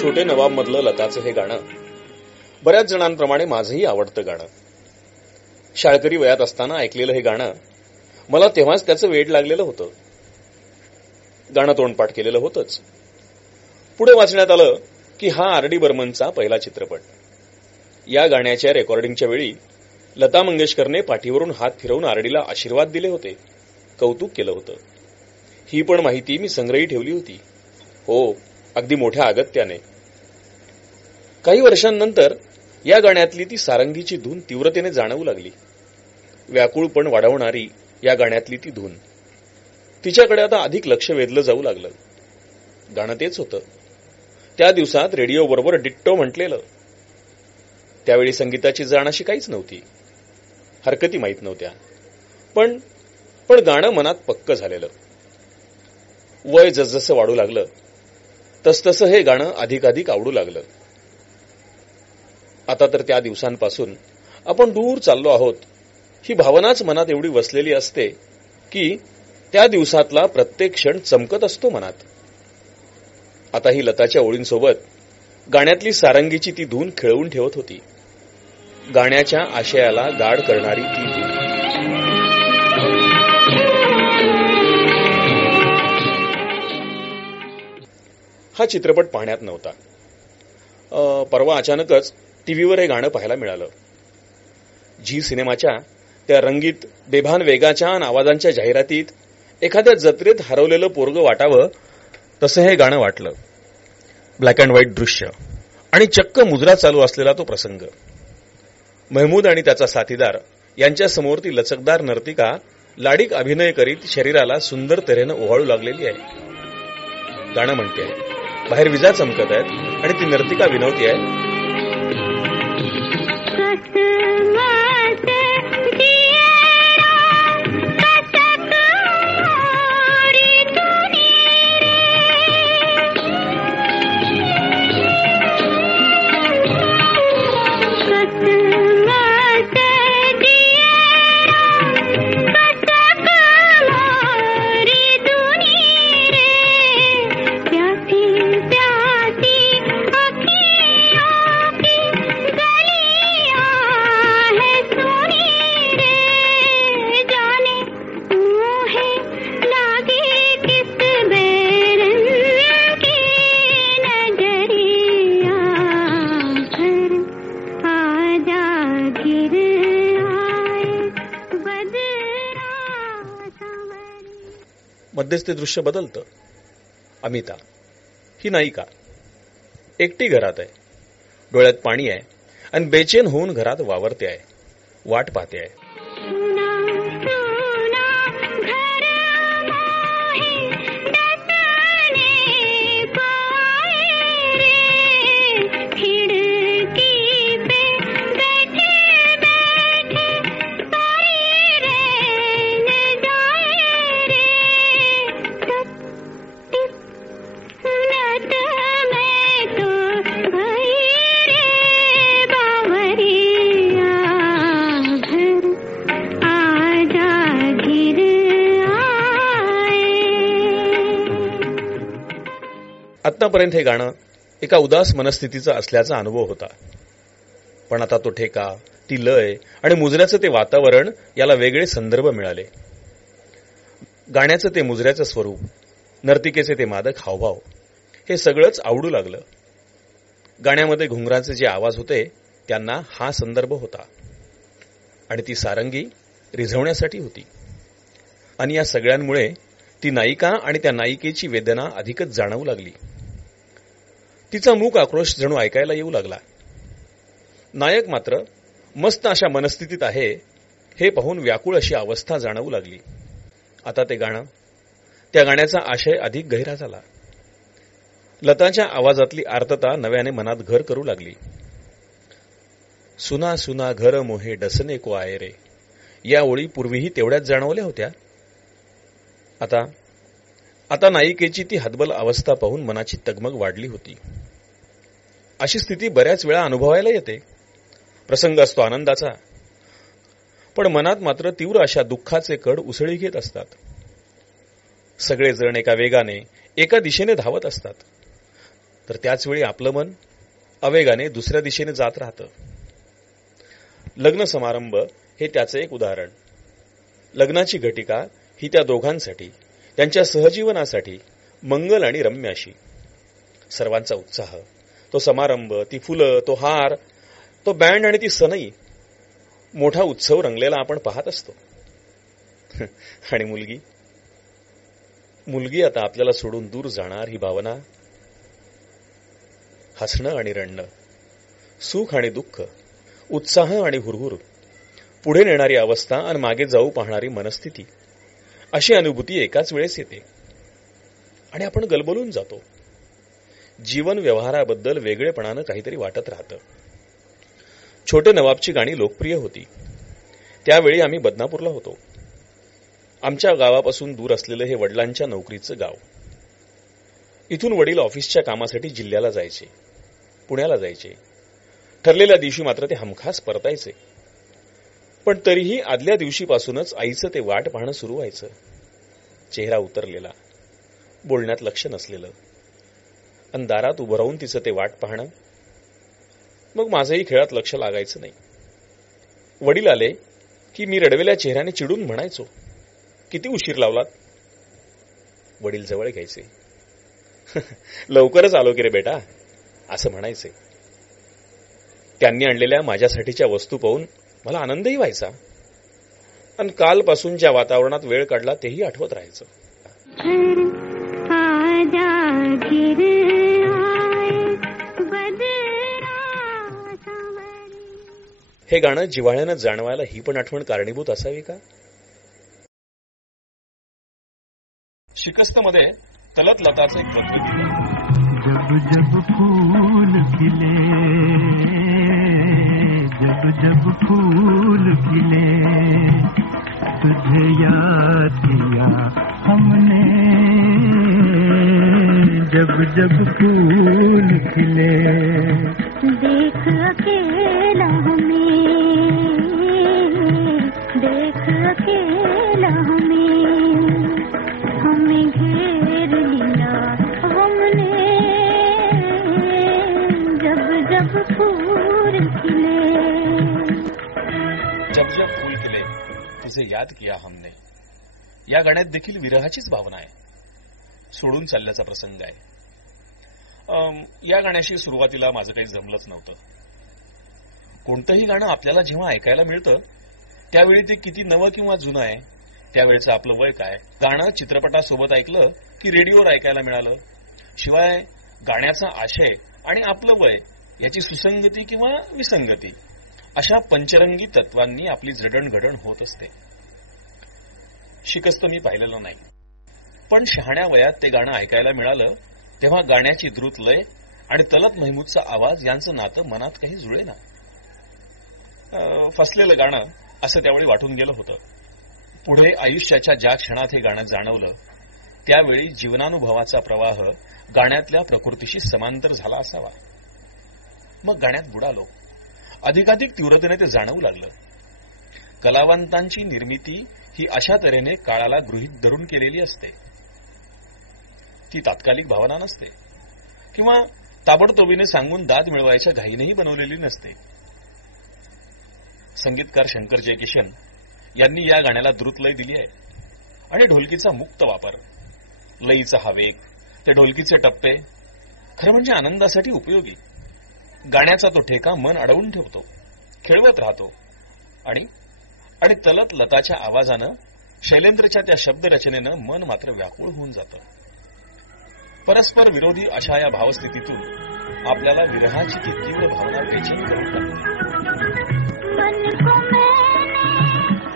छोटे नवाब मधलं लताचं हे गाणं बऱ्याच जणांप्रमाणे माझंही आवडतं गाणं. शाळकरी वयात असताना ऐकलेलं हे गाणं मला तेव्हाच त्याचं वेड लागलेलं होतं. गाणं तोंडपाठ केलेलं होतंच. पुढे वाचण्यात आलं की हा आर डी बर्मनचा पहिला चित्रपट. या गाण्याच्या रेकॉर्डिंगच्या वेळी लता मंगेशकरने पाठीवरून हात फिरवून आरडीला आशीर्वाद दिले होते, कौतुक केलं होतं. ही पण माहिती मी संग्रही ठेवली होती. हो, अगदी मोठ्या अगत्याने. काही वर्षांनंतर या गाण्यातली ती सारंगीची धून तीव्रतेने जाणवू लागली. व्याकुळपण वाढवणारी या गाण्यातली ती धून. तिच्याकडे आता अधिक लक्ष वेधलं जाऊ लागलं. गाणं तेच होतं. त्या दिवसात रेडिओबरोबर डिट्टो म्हटलेलं. त्यावेळी संगीताची जाण अशी काहीच नव्हती. हरकती माहीत नव्हत्या. पण गाणं मनात पक्क झालेलं. वय जसजसं वाढू लागलं तसतसं हे गाणं अधिकाधिक आवडू लागलं. आता तर त्या दिवसांपासून आपण दूर चाललो आहोत ही भावनाच मनात एवढी वसलेली असते की त्या दिवसातला प्रत्येक क्षण चमकत असतो मनात. आता ही लताच्या ओळींसोबत गाण्यातली सारंगीची ती धून खेळवून ठेवत होती. गाण्याच्या आशयाला गाढ करणारी ती धून. हा चित्रपट पाहण्यात नव्हता. परवा अचानकच टीव्हीवर हे गाणं पाहायला मिळालं. झी सिनेमाच्या त्या रंगीत बेभान वेगाच्या आवाजांच्या जाहिरातीत एखाद्या जत्रेत हरवलेलं पोरगं वाटावं तसं हे गाणं वाटलं. ब्लॅक अँड व्हाईट दृश्य आणि चक्क मुजरा चालू असलेला तो प्रसंग. महमूद आणि त्याचा साथीदार यांच्या समोर ती लचकदार नर्तिका लाडीक अभिनय करीत शरीराला सुंदर तऱ्हेनं ओवाळू लागलेली आहे. गाणं म्हणते, बाहेर विजा चमकत आहेत आणि ती नर्तिका विनवती आहे, मध्येच ते दृश्य बदलतं. अमिता ही नायिका एकटी घरात आहे. डोळ्यात पाणी आहे आणि बेचैन होऊन घरात वावरते आहे, वाट पाहते आहे. आतापर्यंत हे गाणं एका उदास मनस्थितीचा असल्याचा अनुभव होता. पण आता तो ठेका, ती लय आणि मुजऱ्याचं ते वातावरण याला वेगळे संदर्भ मिळाले. गाण्याचं ते मुजऱ्याचं स्वरूप, नर्तिकेचे ते मादक हावभाव हे सगळंच आवडू लागलं. गाण्यामध्ये घुंगराचे जे आवाज होते त्यांना हा संदर्भ होता आणि ती सारंगी रिझवण्यासाठी होती. आणि या सगळ्यांमुळे ती नायिका आणि त्या नायिकेची वेदना अधिकच जाणवू लागली. तिचा मूक आक्रोश जणू ऐकायला येऊ लागला. नायक मात्र मस्त अशा मनस्थितीत आहे हे पाहून व्याकुळ अशी अवस्था जाणवू लागली. आता ते गाणं, त्या गाण्याचा आशय अधिक गहिरा झाला. लताच्या आवाजातली आर्तता नव्याने मनात घर करू लागली. सुना सुना घर मोहे डसने को आये रे, या ओळी पूर्वीही तेवढ्याच जाणवल्या होत्या. आता नायिकेची ती हतबल अवस्था पाहून मनाची तगमग वाढली होती. अशी स्थिती बऱ्याच वेळा अनुभवायला येते. प्रसंग असतो आनंदाचा, पण मनात मात्र तीव्र अशा दुःखाचे कड उसळी घेत असतात. सगळेजण एका वेगाने एका दिशेने धावत असतात, तर त्याचवेळी आपलं मन अवेगाने दुसऱ्या दिशेने जात राहतं. लग्न समारंभ हे त्याचं एक उदाहरण. लग्नाची घटिका ही त्या दोघांसाठी, त्यांच्या सहजीवनासाठी मंगल आणि रम्य अशी. सर्वांचा उत्साह, तो समारंभ, ती फुलं, तो हार, तो बँड आणि ती सनई, मोठा उत्सव रंगलेला आपण पाहत असतो. आणि मुलगी आता आपल्याला सोडून दूर जाणार ही भावना, हसणं आणि रडणं, सुख आणि दुःख, उत्साह आणि हुरहुर, पुढे नेणारी अवस्था आणि मागे जाऊ पाहणारी मनस्थिती, अशी अनुभूती एकाच वेळेस येते आणि आपण गलबलून जातो. जीवन व्यवहाराबद्दल वेगळेपणानं काहीतरी वाटत राहतं. छोटे नवाबची गाणी लोकप्रिय होती. त्यावेळी आम्ही बदनापूरला होतो. आमच्या गावापासून दूर असलेलं हे वडिलांच्या नोकरीचं गाव. इथून वडील ऑफिसच्या कामासाठी जिल्ह्याला जायचे, पुण्याला जायचे. ठरलेल्या दिवशी मात्र ते हमखास परतायचे. पण तरीही आदल्या दिवशीपासूनच आईचं ते वाट पाहणं सुरू व्हायचं. चेहरा उतरलेला, बोलण्यात लक्ष नसलेलं, आणि दारात उभं राहून तिचं ते वाट पाहणं. मग माझंही खेळात लक्ष लागायचं नाही. वडील आले की मी रडवेल्या चेहऱ्याने चिडून म्हणायचो, किती उशीर लावलात? वडील जवळ घ्यायचे. लवकरच आलो की रे बेटा, असं म्हणायचे. त्यांनी आणलेल्या माझ्यासाठीच्या वस्तू पाहून मला आनंदही व्हायचा, आणि कालपासून ज्या वातावरणात वेळ काढला तेही आठवत राहायचं. हे गाणं जिव्हाळ्यानं जाणवायला ही पण आठवण कारणीभूत असावी का? शिकस्तमध्ये तलत लताचं एक प्रकृती. जब जब फूल खिले, जब जब फूल खिले, तुझे याद किया हमने, जब जब फूल खिले. देख अकेला हमें, देख अकेला हमें घेर लिया हमने, जब जब फूल खिले. जब जब फूल खिले तुझे याद किया हमने, या गाण्यात देखील विरहाचीच भावना आहे. सोडून चालल्याचा प्रसंग आहे. या गाण्याशी सुरुवातीला माझं काही जमलंच नव्हतं. कोणतंही गाणं आपल्याला जेव्हा ऐकायला मिळतं त्यावेळी ते किती नवं किंवा जुनं आहे, त्यावेळेचं आपलं वय काय, गाणं चित्रपटासोबत ऐकलं की रेडिओवर ऐकायला मिळालं, शिवाय गाण्याचा आशय आणि आपलं वय याची सुसंगती किंवा विसंगती, अशा पंचरंगी तत्वांनी आपली जडणघडण होत असते. शिकस्त मी पाहिलेलं नाही, पण शहाण्या वयात ते गाणं ऐकायला मिळालं तेव्हा गाण्याची द्रुत लय आणि तलत महमूदचा आवाज यांचं नातं मनात काही जुळेना. फसलेलं गाणं असं त्यावेळी वाटून गेलं होतं. पुढे आयुष्याच्या ज्या क्षणात हे गाणं जाणवलं त्यावेळी जीवनानुभवाचा प्रवाह गाण्यातल्या प्रकृतीशी समांतर झाला असावा. मग गाण्यात बुडालो. अधिकाधिक तीव्रतेने ते जाणवू लागलं. कलावंतांची निर्मिती ही अशा तऱ्हेने काळाला गृहीत धरून केलेली असते. ती तात्कालिक भावना नसते किंवा ताबडतोबीने सांगून दाद मिळवायच्या घाईनेही बनवलेली नसते. संगीतकार शंकर जयकिशन यांनी या गाण्याला द्रुतलय दिली आहे आणि ढोलकीचा मुक्त वापर, लयीचा हा वेग, ते ढोलकीचे टप्पे खरं म्हणजे आनंदासाठी उपयोगी. गाण्याचा तो ठेका मन अडवून ठेवतो, खेळवत राहतो आणि तलत लताच्या आवाजानं, शैलेंद्रच्या त्या शब्दरचनेनं मन मात्र व्याकुळ होऊन जातं. परस्पर विरोधी अशा या भावस्थितीतून आपल्याला विरहाची ती तीव्र भावना बेचैन करून टाकते. मन को मैंने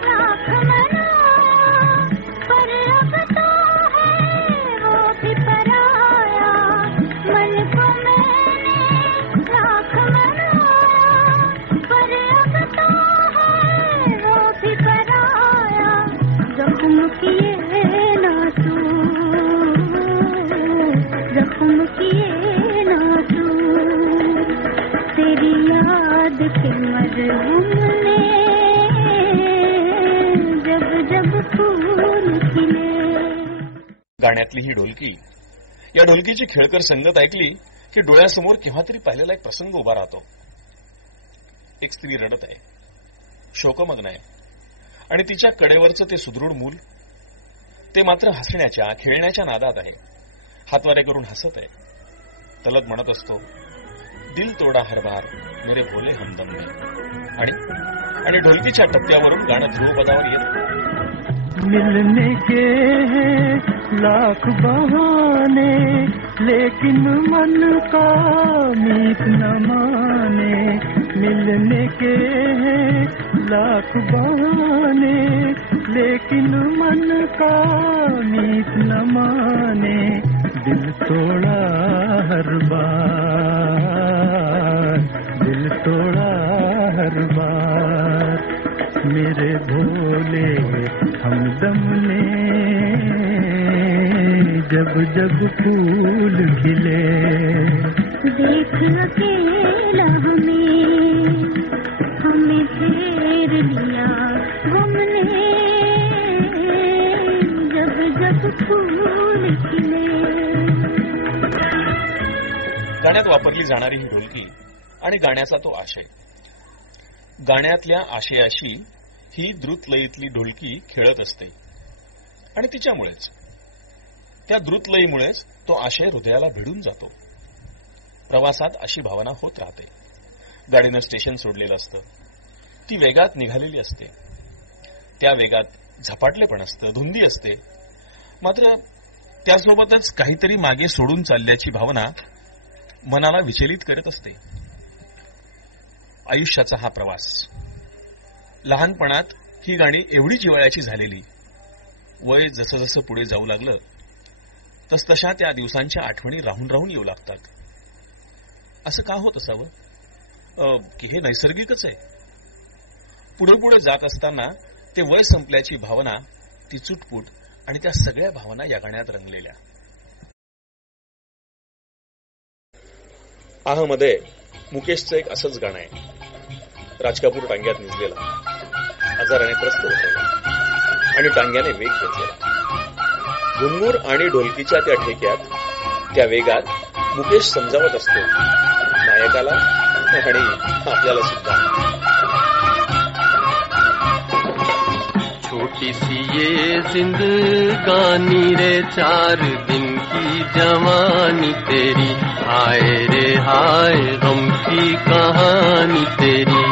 लाख मना, पर अब तो है वो भी पराया. मन को मैंने लाख मना, पर अब तो है वो भी पराया. जख्म किए ना तू, जख्म किए ना तू, तेरी याद के मरहम ने जब जब फूल खिले. गाण्यातली ही ढोलकी, या ढोलकीची खेळकर संगत ऐकली की डोळ्यासमोर केव्हा तरी पाहिलेला एक प्रसंग उभा राहतो. एक स्त्री रडत आहे, शोकमग्न आहे, आणि तिच्या कडेवरचं ते सुदृढ मूल ते मात्र हसण्याच्या खेळण्याच्या नादात आहे. हातवारे करून हसत आहे. तलत म्हणत असतो, दिल तोडा हर बार मेरे भोले हमदम ने. आणि ढोलकीच्या टप्प्यावरून गाणं ध्रुवपदावर येत. मिलने के हैं लाख बहाने, लेकिन मन का मीत न माने. मिलने के हैं लाख बहाने, लेकिन मन का मीत न माने. दिल तोड़ा हर बार, दिल तोड़ा हर बार मेरे भोले हमदम ने जब जब फूल खिले. देख अकेला हमें फेर लिया गम ने जब जब फूल खिले. गाण्यात वापरली जाणारी ही ढोलकी आणि गाण्याचा तो आशय. गाण्यातल्या आशयाशी ही द्रुतलयीतली ढोलकी खेळत असते आणि तिच्यामुळेच, त्या द्रुतलयीमुळेच तो आशय हृदयाला भिडून जातो. प्रवासात अशी भावना होत राहते. गाडीनं स्टेशन सोडलेलं असतं, ती वेगात निघालेली असते, त्या वेगात झपाटले पण असतं, धुंदी असते, मात्र त्यासोबतच काहीतरी मागे सोडून चालल्याची भावना मनाला विचलित करत असते. आयुष्याचा हा प्रवास, लहानपणात ही गाणी एवढी जिव्हाळ्याची झालेली, वय जसं जसं पुढे जाऊ लागलं तसतशा त्या दिवसांच्या आठवणी राहून राहून येऊ लागतात. असं का होत असावं? की हे नैसर्गिकच आहे. पुढे पुढे जात असताना ते वय संपल्याची भावना, ती चुटपुट आणि त्या सगळ्या भावना या गाण्यात रंगलेल्या. मध्ये मुकेशचं एक असंच गाणं आहे. राजकापूर टांग्यात निजलेला, आजाराने त्रस्त होता आणि टांग्याने वेग घेतलेला. घुंगूर आणि ढोलकीच्या त्या ठेक्यात, त्या वेगात मुकेश समजावत असतो नायकाला आणि आपल्याला सुद्धा. छोटी सी ये जिंदगानी रे, 4 दिन की जवानी तेरी, हाय रे हाय गम की कहानी तेरी.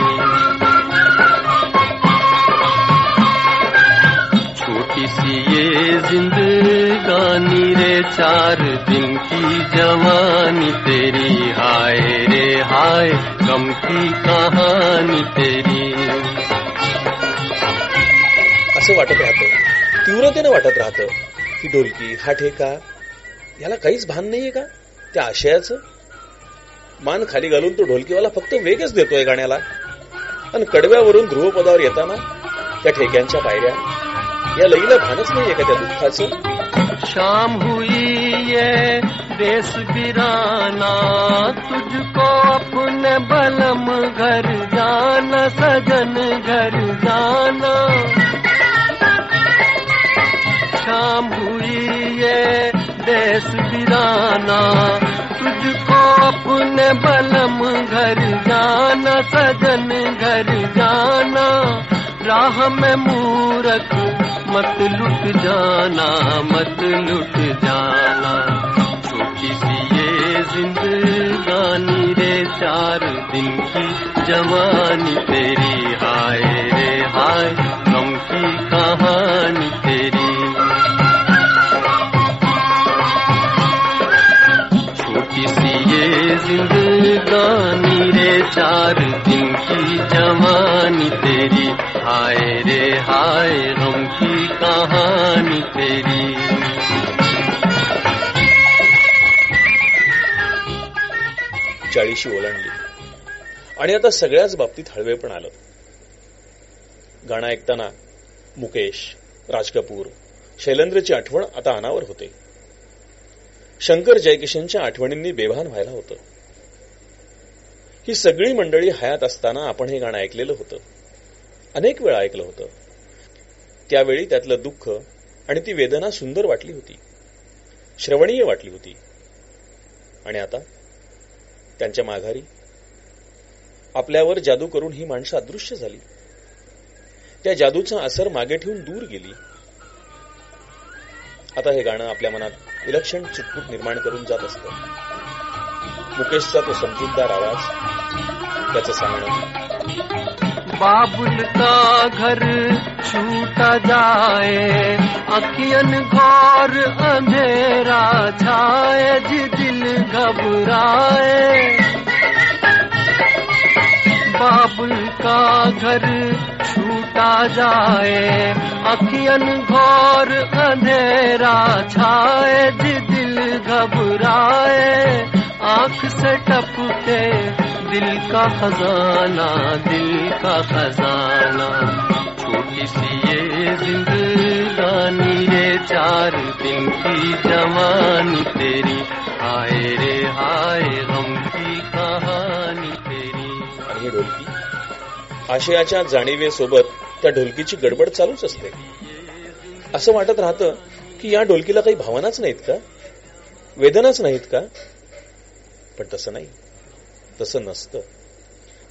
छोटी सी ये जिंदगानी रे, 4 दिन की जवानी तेरी, हाय रे हाय गम की कहानी तेरी. असं वाटत राहतं, तीव्रतेनं वाटत राहतं की ढोलकी, हा ठेका, याला काहीच भान नाहीये का त्या आशयाचं? मान खाली घालून तो ढोलकीवाला फक्त वेगच देतोय गाण्याला. आणि कडव्यावरून ध्रुवपदावर येताना त्या ठेक्यांच्या पायऱ्या, या लईला भानच नाहीये का त्या दुःखाचं? शाम हुई ये देश बिराना, तुझको अपने बलम घर जाना, सजन घर जाना. शाम हुई ये देश बिराना, तुझको अपने बलम घर जाना, सजन घर जाना. राह में मूरख मत लुट जाना, मत लुट जाना. छोटी सी ये जिंदगानी रे, 4 दिन की जवानी तेरी, हाय रे हाय गम की कहानी तेरी. जिंदगानी रे 4 दिन की जवानी तेरी, हाय रे हाय गम की कहानी तेरी. 40 ओलांडली आणि आता सगळ्याच बाबतीत हळवेपण आलं. गाणं ऐकताना मुकेश, राज कपूर, शैलेंद्रची आठवण आता अनावर होते. शंकर जयकिशनच्या आठवणींनी बेभान व्हायला होतं. ही सगळी मंडळी हयात असताना आपण हे गाणं ऐकलेलं होतं, अनेक वेळा ऐकलं होतं. त्यावेळी त्यातलं दुःख आणि ती वेदना सुंदर वाटली होती, श्रवणीय वाटली होती. आणि आता त्यांच्या माघारी आपल्यावर जादू करून ही माणसं अदृश्य झाली. त्या जादूचा असर मागे ठेवून दूर गेली. आता हे गाणं आपल्या मनात विलक्षण चुटपुट निर्माण करून जात असतं. मुकेशचा तो समजूतदार आवाज, त्याचं सांगणं. बाबुल का घर छूटा जाए, अखियन घोर अंधेरा छाए, जी दिल घबराए. बाबुल का घर छूटा जाए, अखियन घोर अंधेरा छाए, जी दिल घबराए. आंख से टपके दिल का खजाना, दिल का खजाना. छोटी सी ये जिंदगानी रे 4 दिन की जवानी तेरी, हाय रे हाय गम की कहानी तेरी. आणि ही ढोलकी, आशयाच्या जाणीवेसोबत त्या ढोलकीची गडबड चालूच असते. असं वाटत राहतं की या ढोलकीला काही भावनाच नाहीत का, वेदनाच नाहीत का? पण तसं नाही, तसं नसतं.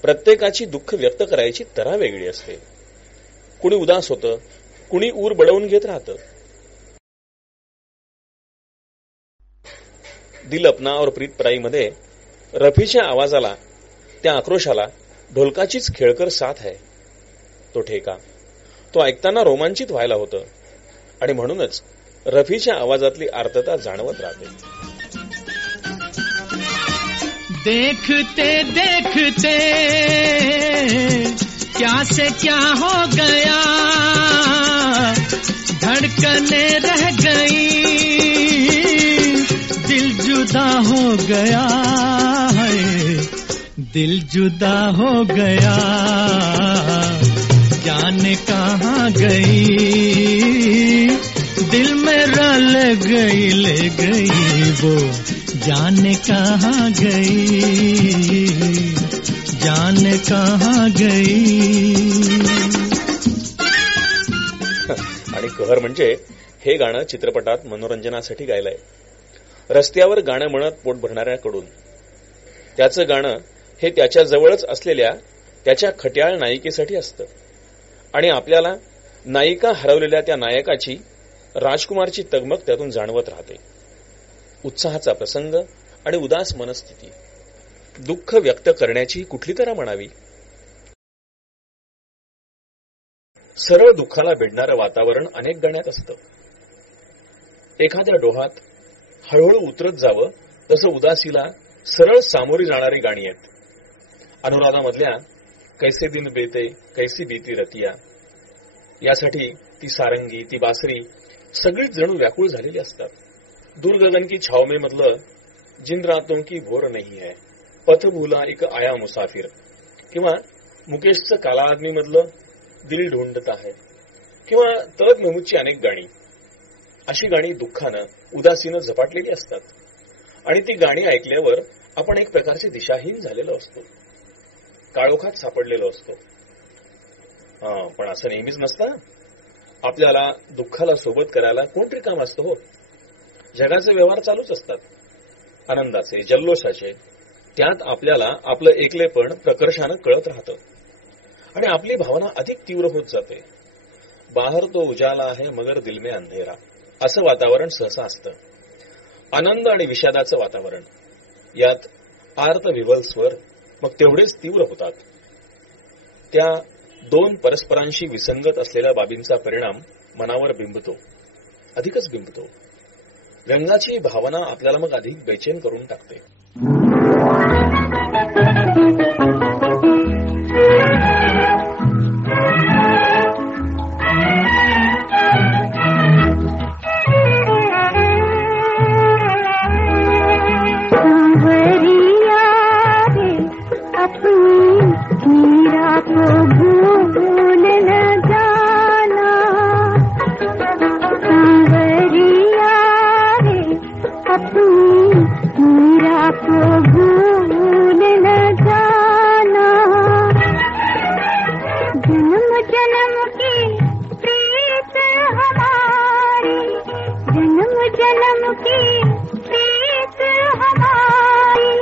प्रत्येकाची दुःख व्यक्त करायची तऱ्हा वेगळी असते. कुणी उदास होतं, कुणी ऊर बडवून घेत राहतं. दिल अपना और प्रीत पराईमध्ये रफीच्या आवाजाला, त्या आक्रोशाला ढोलकाचीच खेळकर साथ आहे. तो ठेका, तो ऐकताना रोमांचित व्हायला होतं आणि म्हणूनच रफीच्या आवाजातली आर्तता जाणवत राहते. देखते देखते क्या से क्या हो गया, धड़कने रह गई, दिल जुदा हो गया है, दिल जुदा हो गया, जाने कहाँ गई, दिल मेरा ले गई वो, जाने कहाँ गई, जाने कहाँ गई. आणि कहर म्हणजे हे गाणं चित्रपटात मनोरंजनासाठी गायलंय. रस्त्यावर गाणं म्हणत पोट भरणाऱ्याकडून. त्याचं गाणं हे त्याच्या जवळच असलेल्या त्याच्या खट्याळ नायिकेसाठी असतं आणि आपल्याला नायिका हरवलेल्या त्या नायकाची, राजकुमारची तगमग त्यातून जाणवत राहते. उत्साहाचा प्रसंग आणि उदास मनस्थिती, दुःख व्यक्त करण्याची कुठली तऱ्हा म्हणावी. सरळ दुःखाला भिडणारं वातावरण अनेक गाण्यात असतं. एखाद्या डोहात हळूहळू उतरत जावं तसं उदासीला सरळ सामोरी जाणारी गाणी आहेत. अनुराधामधल्या कैसे दिन बेते कैसी बीती रतिया, यासाठी ती सारंगी, ती बासरी सगळीच जणू व्याकुळ झालेली असतात. दूर गगन की छाव में मधलं जिन रातों की भोर नहीं है, पथ भूला एक आया मुसाफिर, किंवा मुकेशचं काला आदमी मधलं दिल ढूंढता है, किंवा तळत महमूदची अनेक गाणी. अशी गाणी दुःखानं, उदासीनं झपाटलेली असतात आणि ती गाणी ऐकल्यावर आपण एक प्रकारचे दिशाहीन झालेलो असतो, काळोखात सापडलेलो असतो. पण असं नेहमीच नसतं. आपल्याला दुःखाला सोबत करायला कोणतरी काम असतं हो. जगाचे व्यवहार चालूच असतात, आनंदाचे, जल्लोषाचे. त्यात आपल्याला आपलं एकलेपण प्रकर्षानं कळत राहतं आणि आपली भावना अधिक तीव्र होत जाते. बाहर तो उजाला आहे मगर दिल में अंधेरा, असं वातावरण सहसा असतं. आनंद आणि विषादाचं वातावरण, यात आर्त विव्हल स्वर मग तेवढेच तीव्र होतात. त्या दोन परस्परांशी विसंगत असलेल्या बाबींचा परिणाम मनावर बिंबतो, अधिकच बिंबतो. व्यंगाची भावना आपल्याला मग अधिक बेचैन करून टाकते. अपनी मीरा को भूल न जाना। जन्म जन्म की प्रीत हमारी, जन्म जन्म की प्रीत हमारी,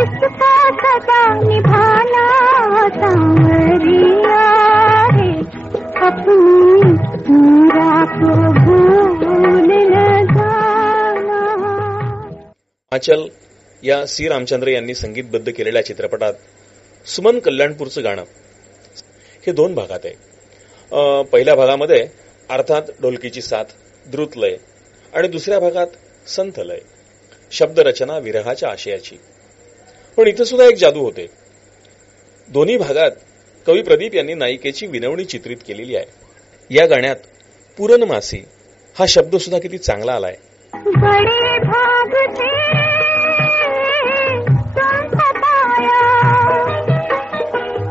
इसको सदा निभाना सांवरिया रे, अपनी मीरा को भूल न जाना। आचल या सी रामचंद्र यांनी संगीतबद्ध केलेल्या चित्रपटात सुमन कल्याणपूरचं गाणं हे 2 भागात आहे. पहिल्या भागामध्ये अर्थात ढोलकीची साथ, द्रुतलय आणि दुसऱ्या भागात संथलय, शब्दरचना विरहाच्या आशयाची. पण इथं सुद्धा एक जादू होते. दोन्ही भागात कवी प्रदीप यांनी नायिकेची विनवणी चित्रित केलेली आहे. या गाण्यात पूरणमासी हा शब्द सुद्धा किती चांगला आलाय. बड़े भाग से तुम पाया,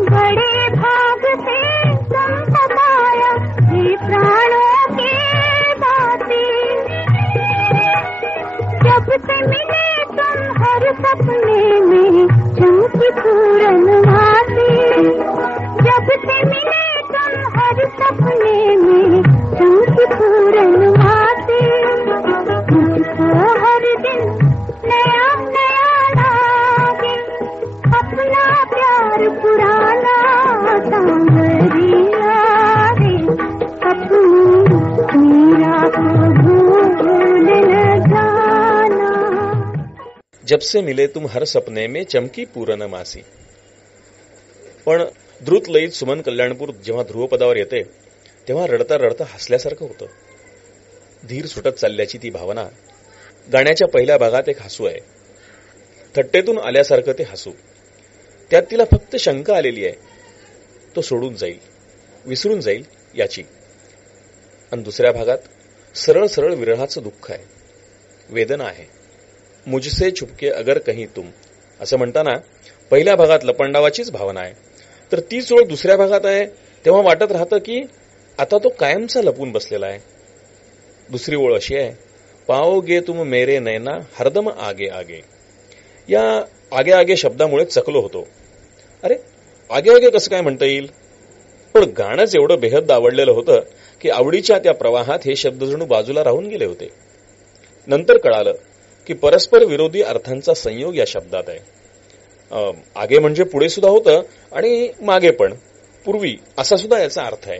बड़े भाग से तुम पाया, ये प्राणों के बाती, जब से मिले तुम हर सपने में चमकी पूरणमासी, जब से मिले तुम हर सपने में चमकी पूरणमासी, मुझको हर दिन नया नया लागे अपना प्यार पुराना सांवरिया रे, अपनी मीरा को भूल न जाना। जब से मिले तुम हर सपने में चमकी पूरणमासी. पण द्रुतलयीत सुमन कल्याणपूर जेव्हा ध्रुवपदावर येते तेव्हा रडता रडता हसल्यासारखं होतं. धीर सुटत चालल्याची ती भावना. गाण्याच्या पहिल्या भागात एक हसू आहे, थट्टेतून आल्यासारखं ते हसू. त्यात तिला फक्त शंका आलेली आहे, तो सोडून जाईल, विसरून जाईल याची. आणि दुसऱ्या भागात सरळ सरळ विरहाचं दुःख आहे, वेदना आहे. मुझसे छुपके अगर कहीं तुम असं म्हणताना पहिल्या भागात लपंडावाचीच भावना आहे, तर तीच ओळ दुसऱ्या भागात आहे तेव्हा वाटत राहतं की आता तो कायमचा लपून बसलेला आहे. दुसरी ओळ अशी आहे, पाओगे तुम मेरे नैना हरदम आगे आगे. या आगे आगे शब्दामुळे चकलो होतो. अरे आगे आगे कसं काय म्हणता येईल? पण गाणंच एवढं बेहद आवडलेलं होतं की आवडीच्या त्या प्रवाहात हे शब्द जणू बाजूला राहून गेले होते. नंतर कळालं की परस्पर विरोधी अर्थांचा संयोग या शब्दात आहे. आगे म्हणजे पुढे सुद्धा होतं आणि मागे पण, पूर्वी असा सुद्धा याचा अर्थ आहे.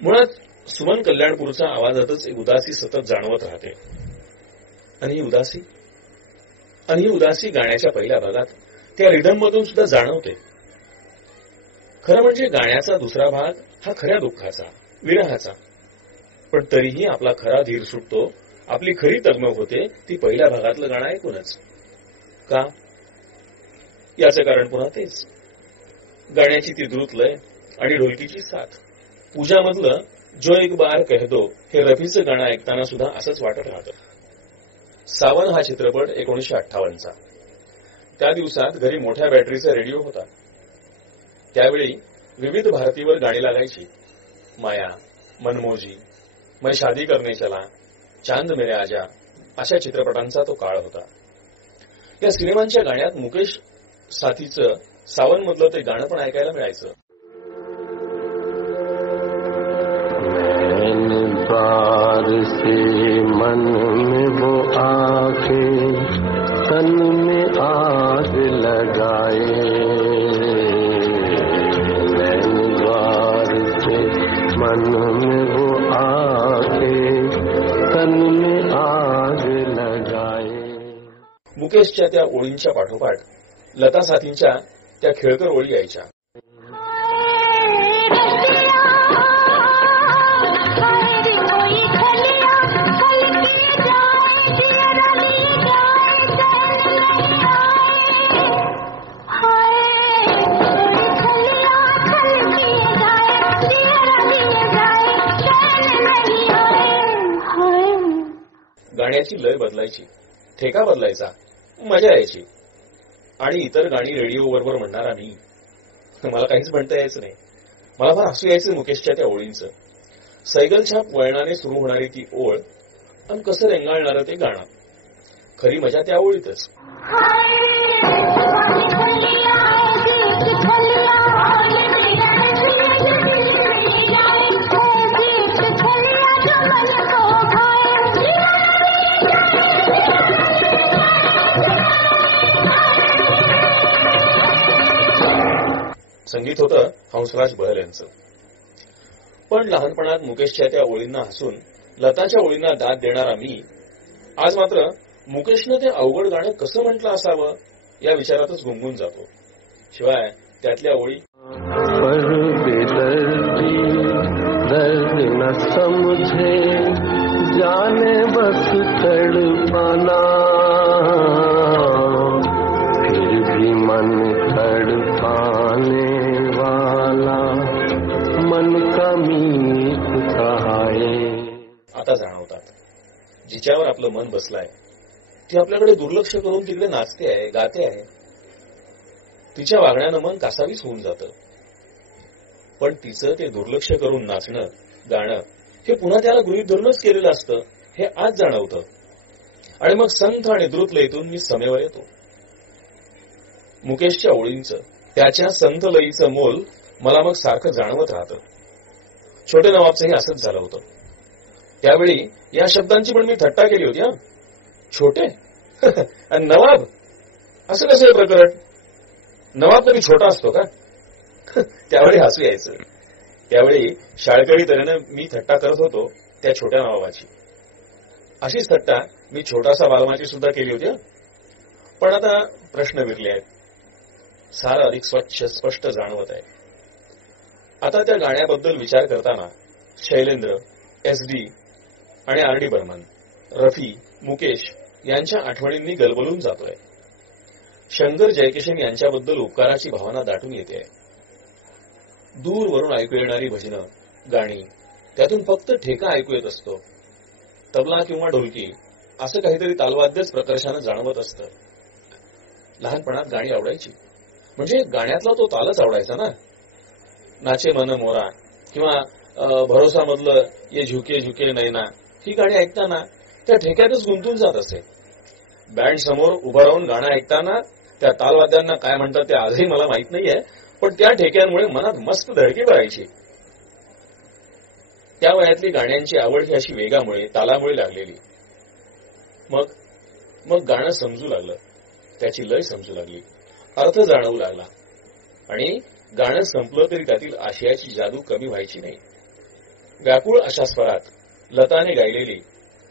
मुळात सुमन कल्याणपूरच्या आवाजातच एक उदासी सतत जाणवत राहते. आणि ही उदासी गाण्याच्या पहिल्या भागात त्या रिदममधून सुद्धा जाणवते. खरं म्हणजे गाण्याचा दुसरा भाग हा खऱ्या दुःखाचा, विरहाचा. पण तरीही आपला खरा धीर सुटतो, आपली खरी तगमग होते ती पहिल्या भागातलं गाणं ऐकूनच. का? याचं कारण पुन्हा तेच, गाण्याची ती द्रुतलय आणि ढोलकीची साथ. पूजामधलं जो एक बार कह दो हे रफीचं गाणं ऐकताना सुद्धा असंच वाटत राहतं. सावन हा चित्रपट 1958चा. त्या दिवसात घरी मोठ्या बॅटरीचा रेडिओ होता. त्यावेळी विविध भारतीवर गाणी लागायची. माया, मनमोजी, मैं शादी करने चला, चांद मेरे आजा अशा चित्रपटांचा तो काळ होता. त्या सिनेमांच्या गाण्यात मुकेश साथीचं सावन मधलं ते गाणं पण ऐकायला मिळायचं. बार से मन में वो आके तन में आग लगाए, बार से मन में वो आके तन में आग लगाए. मुकेशच्या त्या ओळींच्या पाठोपाठ लता साथींच्या त्या खेळकर ओळी यायच्या. गाण्याची लय बदलायची, ठेका बदलायचा, मजा यायची. आणि इतर गाणी रेडिओवर म्हणणारा मी, मला काहीच म्हणता यायचं नाही. मला फार हसू यायचं मुकेशच्या त्या ओळींचं. सैगलछाप वळणाने सुरू होणारी ती ओळ आणि कसं रेंगाळणारं ते गाणं. खरी मजा त्या ओळीतच. संगीत होतं हंसराज बहल यांचं. पण लहानपणात मुकेशच्या त्या ओळींना हसून लताच्या ओळींना दाद देणारा मी आज मात्र मुकेशनं ते अवघड गाणं कसं म्हटलं असावं या विचारातच गुंगून जातो. शिवाय त्यातल्या ओळी दर्द न समझे जाने बस तड़पाना, फिर भी मन तड़पाने वाला मन का मीत कहाए. आता जाणवतात जिच्यावर आपलं मन बसलाय ती आपल्याकडे दुर्लक्ष करून तिकडे नाचते आहे, गाते आहे. तिच्या वागण्यानं मन कासावीस होऊन जातं. पण तिचं ते दुर्लक्ष करून नाचणं, गाणं हे पुन्हा त्याला गृहीत धरूनच केलेलं असतं हे आज जाणवतं. आणि मग संथ आणि द्रुत लयीतून मी समेवर येतो. मुकेशच्या ओळींचं, त्याच्या संथ लयीचं मोल मला मग सारखं जाणवत राहतं. छोटे नवाबचंही असंच झालं होतं. त्यावेळी या शब्दांची पण मी थट्टा केली होती. छोटे आणि नवाब, असं कसं हे प्रकरण? नवाब कधी छोटा असतो का? त्यावेळी हसू यायचं. त्यावेळी शाळकरी तऱ्हेनं मी थट्टा करत होतो त्या छोट्या नवाबाची. अशीच थट्टा मी छोटासा बालमाची सुद्धा केली होती. पण आता प्रश्न विरले आहेत. सारं अधिक स्वच्छ स्पष्ट जाणवत आहे. आता त्या गाण्याबद्दल विचार करताना शैलेंद्र, SD आणि RD बर्मन, रफी, मुकेश यांच्या आठवणींनी गलबलून जातोय. शंकर जयकिशन यांच्याबद्दल उपकाराची भावना दाटून येते. दूरवरून ऐकू येणारी भजनं, गाणी, त्यातून फक्त ठेका ऐकू येत असतो. तबला किंवा ढोलकी असं काहीतरी तालवाद्यच प्रकर्षानं जाणवत असतं. लहानपणात गाणी आवडायची म्हणजे गाण्यातला तो तालच आवडायचा ना. नाचे मन मोरा किंवा भरोसामधलं ये झुके झुके नैना ही गाणी ऐकताना त्या ठेक्यातच गुंतून जात असे. बँड समोर उभं राहून गाणं ऐकताना त्या तालवाद्यांना काय म्हणतात ते आजही मला माहित नाहीये, पण त्या ठेक्यांमुळे मनात मस्त धडकी भरायची. त्या वयातली गाण्यांची आवड ही अशी वेगामुळे, तालामुळे लागलेली. मग गाणं समजू लागलं, त्याची लय समजू लागली, अर्थ जाणवू लागला. आणि गाणं संपलं तरी त्यातील आशयाची जादू कमी व्हायची नाही. व्याकुळ अशा स्वरात लताने गायलेली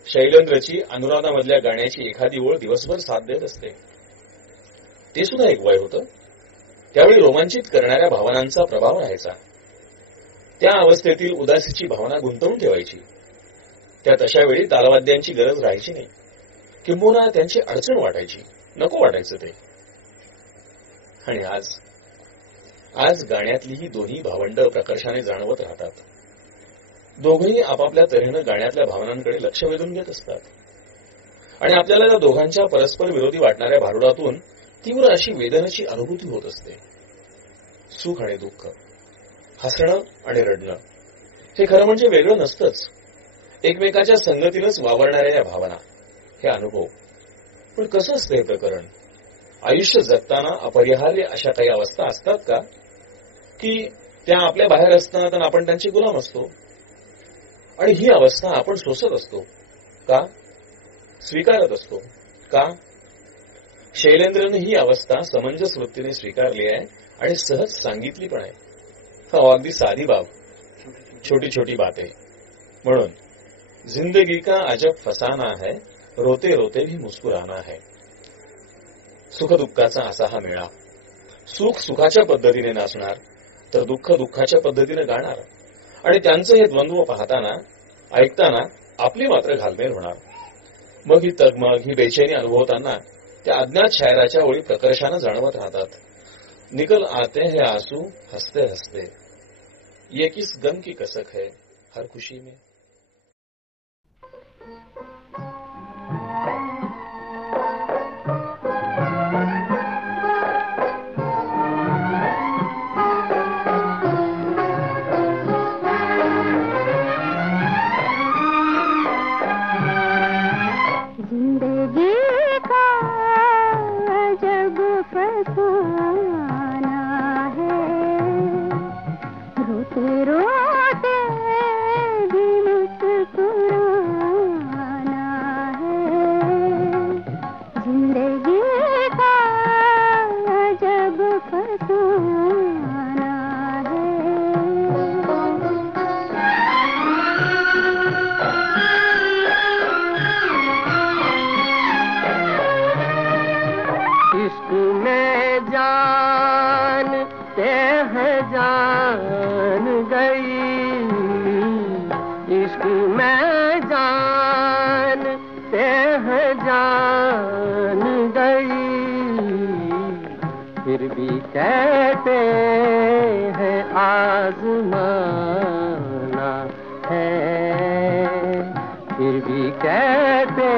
शैलेंद्रची अनुराधामधल्या गाण्याची एखादी ओळ दिवसभर साथ देत असते. ते सुद्धा एक वय होतं. त्यावेळी रोमांचित करणाऱ्या भावनांचा प्रभाव राहायचा. त्या अवस्थेतील उदासीची भावना गुंतवून ठेवायची. त्या तशा वेळी तालवाद्यांची गरज राहायची नाही, किंबहुना त्यांची अडचण वाटायची, नको वाटायचं ते. आणि आज गाण्यातली ही दोन्ही भावंड प्रकर्षाने जाणवत राहतात. दोघंही आपापल्या तऱ्हेनं गाण्यातल्या भावनांकडे लक्ष वेधून घेत असतात. आणि आपल्याला त्या दोघांच्या परस्पर विरोधी वाटणाऱ्या भारुडातून तीव्र अशी वेदनेची अनुभूती होत असते. सुख आणि दुःख, हसणं आणि रडणं हे खरं म्हणजे वेगळं नसतंच. एकमेकाच्या संगतीनंच वावरणाऱ्या या भावना, हे अनुभव. पण कसं असतं हे प्रकरण? आयुष्य जगताना अपरिहार्य अशा काही अवस्था असतात का की त्या आपल्या बाहेर असतात आणि आपण त्यांचे गुलाम असतो आणि ही अवस्था आपण सोसत असतो का, स्वीकारत असतो का? शैलेंद्रने ही अवस्था समंजस वृत्तीने स्वीकारली आहे आणि सहज सांगितली पण आहे. अगदी साधी बाब, छोटी छोटी बातें. म्हणून जिंदगी का अजब फसाना है, रोते रोते भी मुस्कुराना है. सुखदुःखाचा असा हा मेळा. सुख सुखाच्या पद्धतीने नाचणार तर दुःख दुःखाच्या पद्धतीने गाणार आणि त्यांचं हे द्वंद्व पाहताना ऐकताना आपली मात्र घालमेल होणार. मग ही तगमग, ही बेचैनी अनुभवताना त्या अज्ञात शायराच्या ओळी प्रकर्षानं जाणवत राहतात. निकल आते हैं आंसू हंसते हंसते, ये किस गम की कसक है हर खुशी में. फिर भी कहते हैं आजमाना है, फिर भी कहते